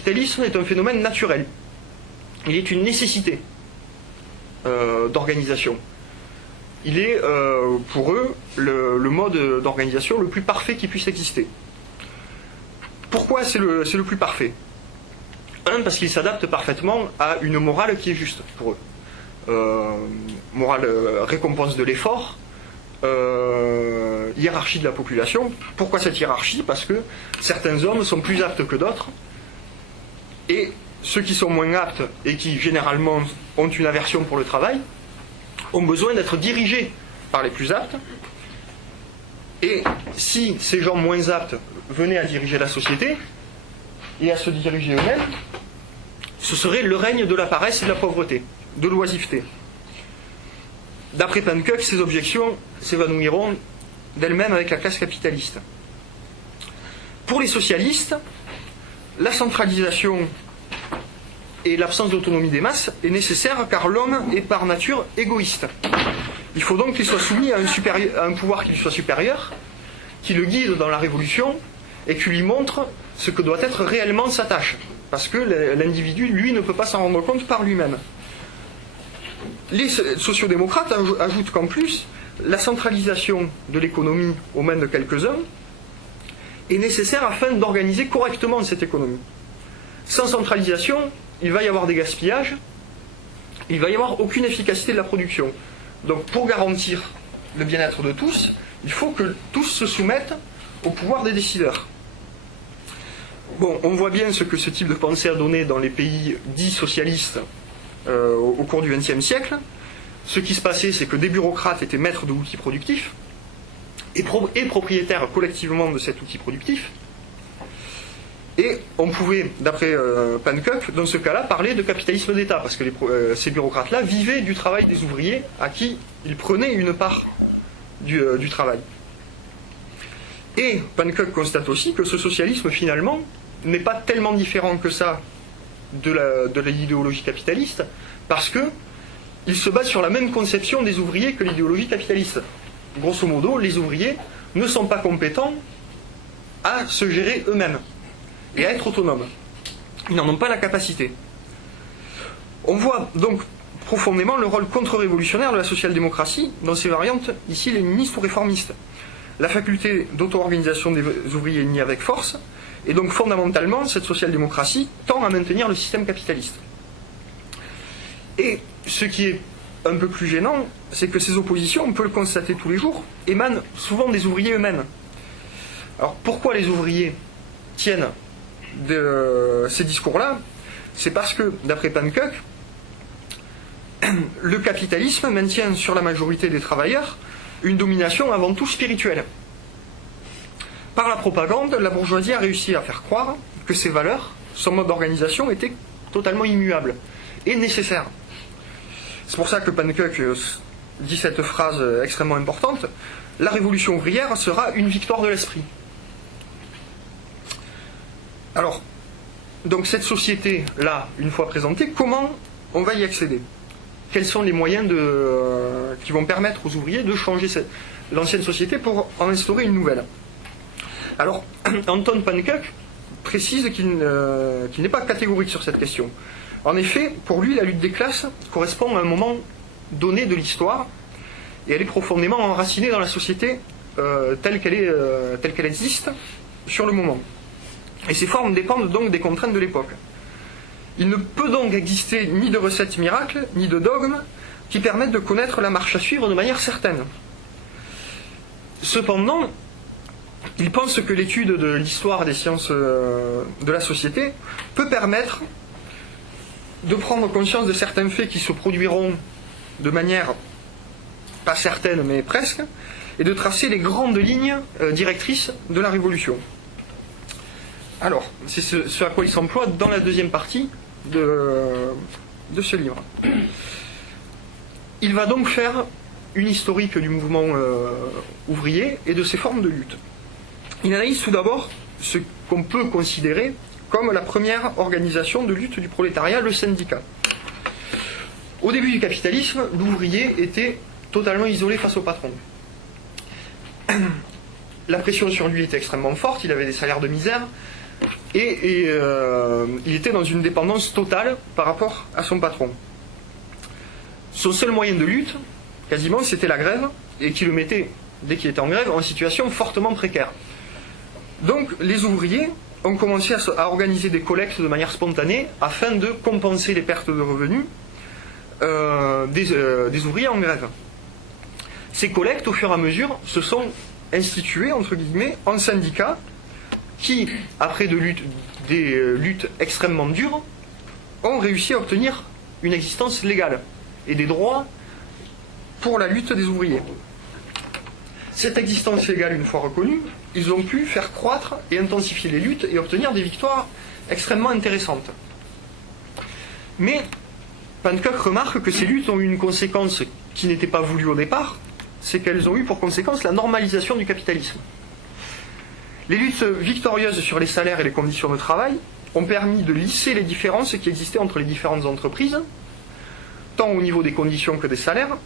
capitalisme est un phénomène naturel. Il est une nécessité d'organisation. Il est, pour eux, le mode d'organisation le plus parfait qui puisse exister. Pourquoi c'est le plus parfait? Parce qu'il s'adapte parfaitement à une morale qui est juste pour eux. Morale récompense de l'effort, hiérarchie de la population. Pourquoi cette hiérarchie? Parce que certains hommes sont plus aptes que d'autres, et ceux qui sont moins aptes et qui généralement ont une aversion pour le travail ont besoin d'être dirigés par les plus aptes. Et si ces gens moins aptes venaient à diriger la société et à se diriger eux-mêmes, ce serait le règne de la paresse et de la pauvreté, de l'oisiveté. D'après Panckuk, ces objections s'évanouiront d'elles-mêmes avec la classe capitaliste. Pour les socialistes, la centralisation et l'absence d'autonomie des masses est nécessaire car l'homme est par nature égoïste. Il faut donc qu'il soit soumis à un pouvoir qui lui soit supérieur, qui le guide dans la révolution et qui lui montre ce que doit être réellement sa tâche. Parce que l'individu, lui, ne peut pas s'en rendre compte par lui-même. Les sociodémocrates ajoutent qu'en plus, la centralisation de l'économie aux mains de quelques-uns est nécessaire afin d'organiser correctement cette économie. Sans centralisation, il va y avoir des gaspillages, il ne va y avoir aucune efficacité de la production. Donc pour garantir le bien-être de tous, il faut que tous se soumettent au pouvoir des décideurs. Bon, on voit bien ce que ce type de pensée a donné dans les pays dits socialistes au cours du XXe siècle. Ce qui se passait, c'est que des bureaucrates étaient maîtres de l'outil productif et propriétaires collectivement de cet outil productif. Et on pouvait, d'après Panckuk, dans ce cas-là, parler de capitalisme d'État, parce que ces bureaucrates-là vivaient du travail des ouvriers à qui ils prenaient une part du travail. Et Panckuk constate aussi que ce socialisme, finalement, n'est pas tellement différent que ça de l'idéologie capitaliste, parce qu'il se base sur la même conception des ouvriers que l'idéologie capitaliste. Grosso modo, les ouvriers ne sont pas compétents à se gérer eux-mêmes et à être autonomes. Ils n'en ont pas la capacité. On voit donc profondément le rôle contre-révolutionnaire de la social-démocratie dans ses variantes ici léninistes ou réformistes. La faculté d'auto-organisation des ouvriers est niée avec force, et donc fondamentalement cette social-démocratie tend à maintenir le système capitaliste. Et ce qui est un peu plus gênant, c'est que ces oppositions, on peut le constater tous les jours, émanent souvent des ouvriers eux-mêmes. Alors pourquoi les ouvriers tiennent de ces discours-là? C'est parce que, d'après Panckuk, le capitalisme maintient sur la majorité des travailleurs une domination avant tout spirituelle. Par la propagande, la bourgeoisie a réussi à faire croire que ses valeurs, son mode d'organisation était totalement immuable et nécessaire. C'est pour ça que Panckuk dit cette phrase extrêmement importante: la révolution ouvrière sera une victoire de l'esprit. Alors, donc cette société-là, une fois présentée, comment on va y accéder? Quels sont les moyens qui vont permettre aux ouvriers de changer l'ancienne société pour en instaurer une nouvelle? Alors, Anton Panckuk précise qu'il n'est pas catégorique sur cette question. En effet, pour lui, la lutte des classes correspond à un moment donné de l'histoire, et elle est profondément enracinée dans la société telle qu'elle existe sur le moment. Et ces formes dépendent donc des contraintes de l'époque. Il ne peut donc exister ni de recettes miracles, ni de dogmes qui permettent de connaître la marche à suivre de manière certaine. Cependant, il pense que l'étude de l'histoire des sciences de la société peut permettre de prendre conscience de certains faits qui se produiront de manière pas certaine mais presque, et de tracer les grandes lignes directrices de la révolution. Alors, c'est ce à quoi il s'emploie dans la deuxième partie de ce livre. Il va donc faire une historique du mouvement ouvrier et de ses formes de lutte. Il analyse tout d'abord ce qu'on peut considérer comme la première organisation de lutte du prolétariat, le syndicat. Au début du capitalisme, l'ouvrier était totalement isolé face au patron. La pression sur lui était extrêmement forte, il avait des salaires de misère, et il était dans une dépendance totale par rapport à son patron. Son seul moyen de lutte, quasiment, c'était la grève, et qui le mettait, dès qu'il était en grève, en situation fortement précaire. Donc les ouvriers ont commencé à organiser des collectes de manière spontanée afin de compenser les pertes de revenus des ouvriers en grève. Ces collectes, au fur et à mesure, se sont instituées, entre guillemets, en syndicats qui, après des luttes extrêmement dures, ont réussi à obtenir une existence légale et des droits pour la lutte des ouvriers. Cette existence légale, une fois reconnue, ils ont pu faire croître et intensifier les luttes et obtenir des victoires extrêmement intéressantes. Mais Panckouke remarque que ces luttes ont eu une conséquence qui n'était pas voulue au départ, c'est qu'elles ont eu pour conséquence la normalisation du capitalisme. Les luttes victorieuses sur les salaires et les conditions de travail ont permis de lisser les différences qui existaient entre les différentes entreprises, tant au niveau des conditions que des salaires,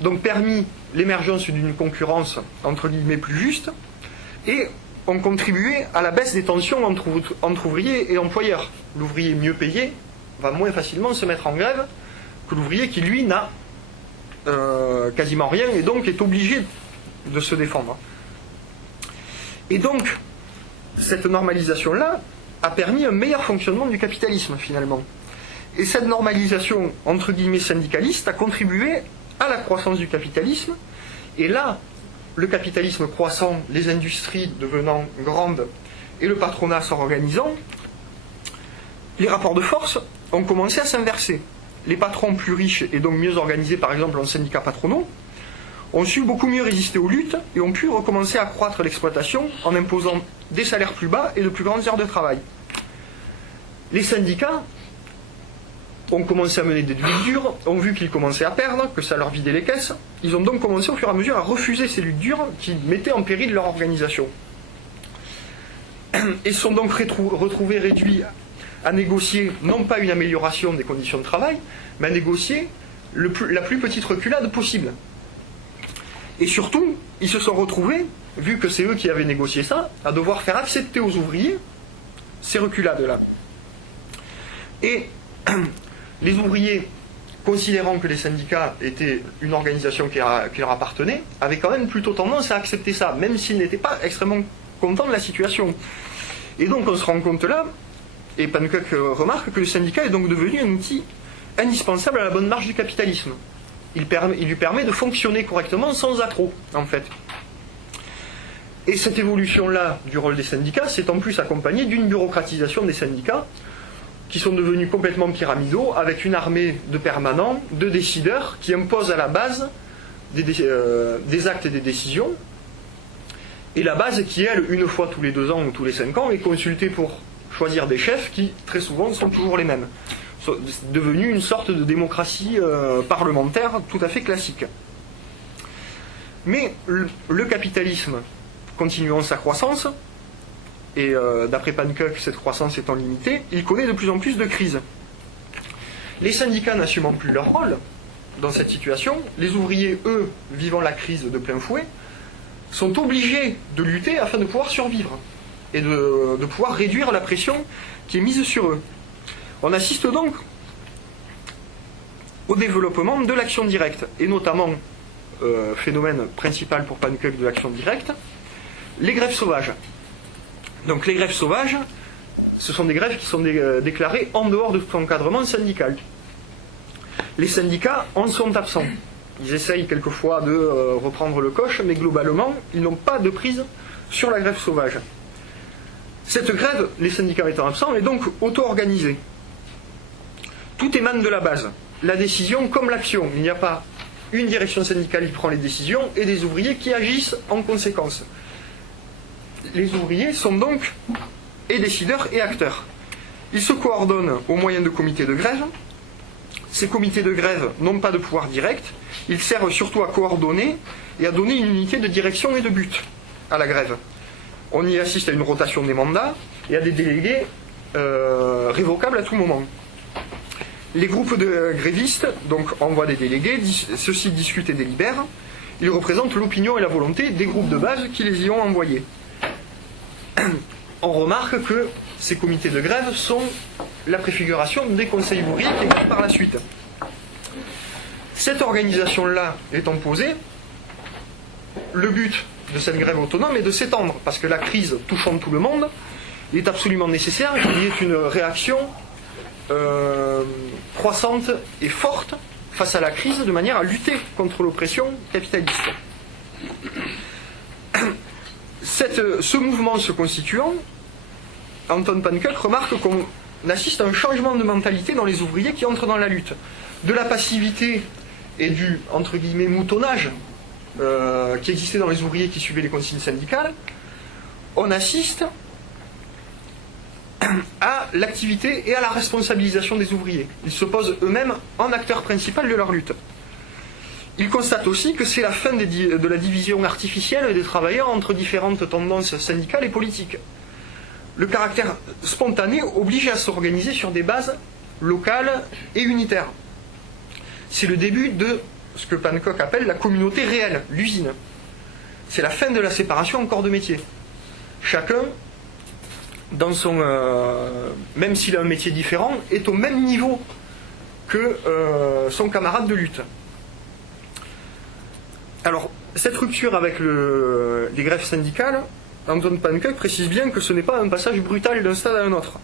donc permis l'émergence d'une concurrence entre guillemets plus juste, et ont contribué à la baisse des tensions entre ouvriers et employeurs. L'ouvrier mieux payé va moins facilement se mettre en grève que l'ouvrier qui, lui, n'a quasiment rien et donc est obligé de se défendre. Et donc, cette normalisation-là a permis un meilleur fonctionnement du capitalisme, finalement. Et cette normalisation, entre guillemets, syndicaliste, a contribué à la croissance du capitalisme. Et là, le capitalisme croissant, les industries devenant grandes et le patronat s'organisant, les rapports de force ont commencé à s'inverser. Les patrons plus riches et donc mieux organisés, par exemple en syndicats patronaux, ont su beaucoup mieux résister aux luttes et ont pu recommencer à accroître l'exploitation en imposant des salaires plus bas et de plus grandes heures de travail. Les syndicats ont commencé à mener des luttes dures, ont vu qu'ils commençaient à perdre, que ça leur vidait les caisses. Ils ont donc commencé au fur et à mesure à refuser ces luttes dures qui mettaient en péril leur organisation. Et sont donc retrouvés réduits à négocier non pas une amélioration des conditions de travail, mais à négocier la plus petite reculade possible. Et surtout, ils se sont retrouvés, vu que c'est eux qui avaient négocié ça, à devoir faire accepter aux ouvriers ces reculades-là. Et les ouvriers, considérant que les syndicats étaient une organisation qui leur appartenait, avaient quand même plutôt tendance à accepter ça, même s'ils n'étaient pas extrêmement contents de la situation. Et donc on se rend compte là, et Panckouke remarque que le syndicat est donc devenu un outil indispensable à la bonne marche du capitalisme. Il lui permet de fonctionner correctement sans accroc, en fait. Et cette évolution-là du rôle des syndicats s'est en plus accompagnée d'une bureaucratisation des syndicats qui sont devenus complètement pyramidaux, avec une armée de permanents, de décideurs, qui imposent à la base des actes et des décisions, et la base qui, elle, une fois tous les 2 ans ou tous les 5 ans, est consultée pour choisir des chefs qui, très souvent, sont toujours les mêmes. C'est devenu une sorte de démocratie parlementaire tout à fait classique. Mais le capitalisme, continuant sa croissance, et d'après Panckouke, cette croissance étant limitée, il connaît de plus en plus de crises. Les syndicats n'assumant plus leur rôle dans cette situation, les ouvriers, eux, vivant la crise de plein fouet, sont obligés de lutter afin de pouvoir survivre et de pouvoir réduire la pression qui est mise sur eux. On assiste donc au développement de l'action directe, et notamment, phénomène principal pour Panckouke de l'action directe, les grèves sauvages. Donc les grèves sauvages, ce sont des grèves qui sont déclarées en dehors de tout encadrement syndical. Les syndicats en sont absents. Ils essayent quelquefois de reprendre le coche, mais globalement, ils n'ont pas de prise sur la grève sauvage. Cette grève, les syndicats étant absents, est donc auto-organisée. Tout émane de la base. La décision comme l'action. Il n'y a pas une direction syndicale qui prend les décisions et des ouvriers qui agissent en conséquence. Les ouvriers sont donc et décideurs et acteurs. Ils se coordonnent au moyen de comités de grève. Ces comités de grève n'ont pas de pouvoir direct. Ils servent surtout à coordonner et à donner une unité de direction et de but à la grève. On y assiste à une rotation des mandats et à des délégués révocables à tout moment. Les groupes de grévistes donc envoient des délégués, ceux-ci discutent et délibèrent. Ils représentent l'opinion et la volonté des groupes de base qui les y ont envoyés. On remarque que ces comités de grève sont la préfiguration des conseils ouvriers qui existent par la suite. Cette organisation-là étant posée, le but de cette grève autonome est de s'étendre, parce que la crise touchant tout le monde, il est absolument nécessaire qu'il y ait une réaction croissante et forte face à la crise, de manière à lutter contre l'oppression capitaliste. Ce mouvement se constituant, Anton Pannekoek remarque qu'on assiste à un changement de mentalité dans les ouvriers qui entrent dans la lutte. De la passivité et du, entre guillemets, moutonnage qui existait dans les ouvriers qui suivaient les consignes syndicales, on assiste à l'activité et à la responsabilisation des ouvriers. Ils se posent eux-mêmes en acteurs principaux de leur lutte. Ils constatent aussi que c'est la fin de la division artificielle des travailleurs entre différentes tendances syndicales et politiques. Le caractère spontané oblige à s'organiser sur des bases locales et unitaires. C'est le début de ce que Pannekoek appelle la communauté réelle, l'usine. C'est la fin de la séparation en corps de métier. Chacun, dans son, même s'il a un métier différent, est au même niveau que son camarade de lutte. Alors, cette rupture avec les grèves syndicales, Anton Pannekoek précise bien que ce n'est pas un passage brutal d'un stade à un autre.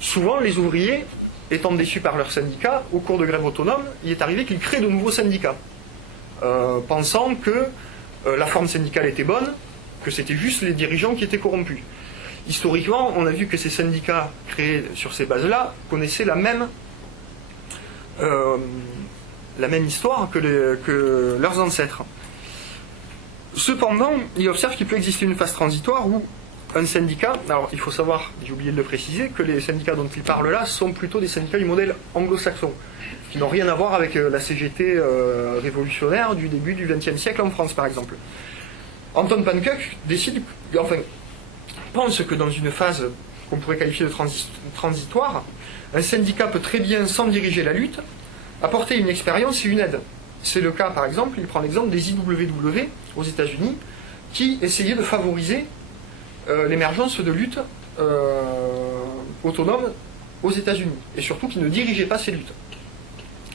Souvent, les ouvriers, étant déçus par leur syndicat, au cours de grèves autonomes, il est arrivé qu'ils créent de nouveaux syndicats, pensant que la forme syndicale était bonne, que c'était juste les dirigeants qui étaient corrompus. Historiquement, on a vu que ces syndicats créés sur ces bases-là connaissaient la même histoire que leurs ancêtres. Cependant, il observe qu'il peut exister une phase transitoire où un syndicat, alors il faut savoir, j'ai oublié de le préciser, que les syndicats dont il parle là sont plutôt des syndicats du modèle anglo-saxon, qui n'ont rien à voir avec la CGT révolutionnaire du début du XXe siècle en France, par exemple. Anton Pannekoek pense que dans une phase qu'on pourrait qualifier de transitoire, un syndicat peut très bien, sans diriger la lutte, apporter une expérience et une aide. C'est le cas, par exemple, il prend l'exemple des IWW aux États-Unis, qui essayaient de favoriser l'émergence de luttes autonomes aux États-Unis, et surtout qui ne dirigeaient pas ces luttes.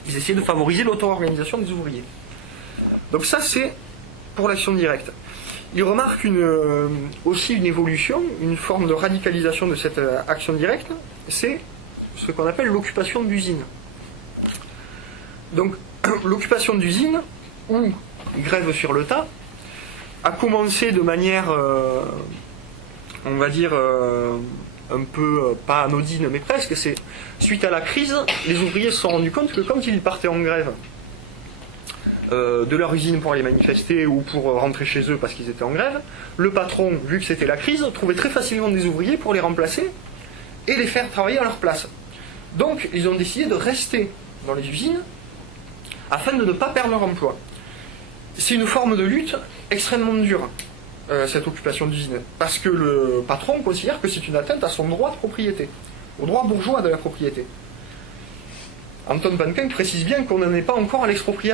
Ils essayaient de favoriser l'auto-organisation des ouvriers. Donc ça, c'est pour l'action directe. Il remarque aussi une évolution, une forme de radicalisation de cette action directe, c'est ce qu'on appelle l'occupation d'usine. Donc, l'occupation d'usine, ou grève sur le tas, a commencé de manière, on va dire, un peu, pas anodine, mais presque. C'est suite à la crise, les ouvriers se sont rendus compte que quand ils partaient en grève de leur usine pour aller manifester ou pour rentrer chez eux parce qu'ils étaient en grève, le patron, vu que c'était la crise, trouvait très facilement des ouvriers pour les remplacer et les faire travailler à leur place. Donc, ils ont décidé de rester dans les usines afin de ne pas perdre leur emploi. C'est une forme de lutte extrêmement dure, cette occupation d'usine, parce que le patron considère que c'est une atteinte à son droit de propriété, au droit bourgeois de la propriété. Anton Pannekoek précise bien qu'on n'en est pas encore à l'expropriation.